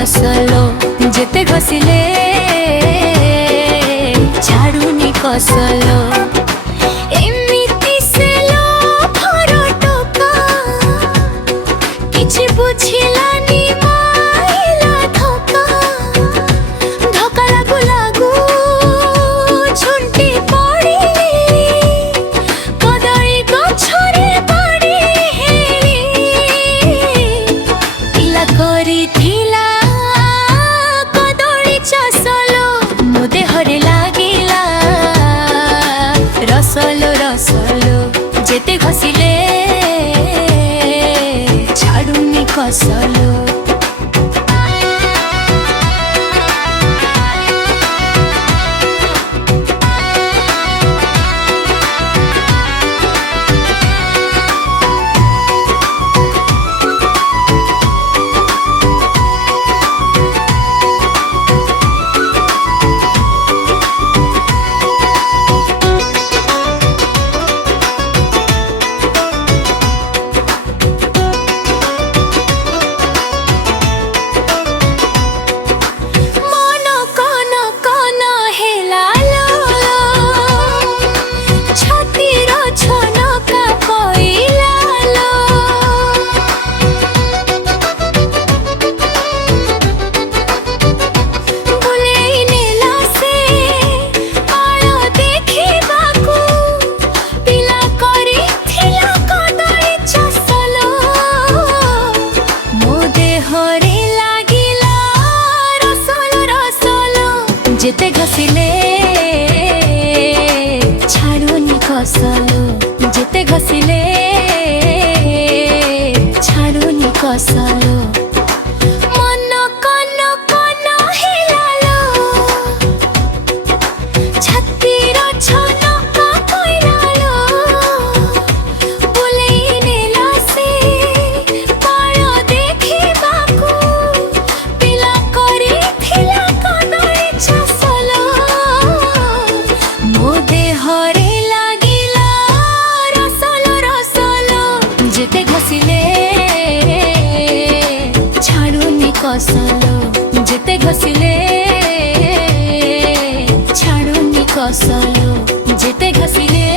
कसलो जेते घसिले छाड़ुनी कसलो एमिति से लो भरो टोका किछि बुझिलानी माइला धोका धोका लागू लागू झुंटी पड़ी कदली गछरे पड़ी पिला करी थिला कदली चसलो मो देहरे लागिला रसलो रसलो जेते घसिले छाड़ुनी कसलो जेते घसिले छाड़ुनी कसलो जेते घसिले छाड़ुनी कसलो मन कन कन हिलालो छत्तीर छनका कइरालो बुलेई नेला से पाळ देखिबाकू पिला करी थिला कदली चसलो मो देहरे लागिला रसलो रसलो जेते घसिले छाड़ुनी कसलो जेते घसिले छाड़ुनी कसलो जेते घसिले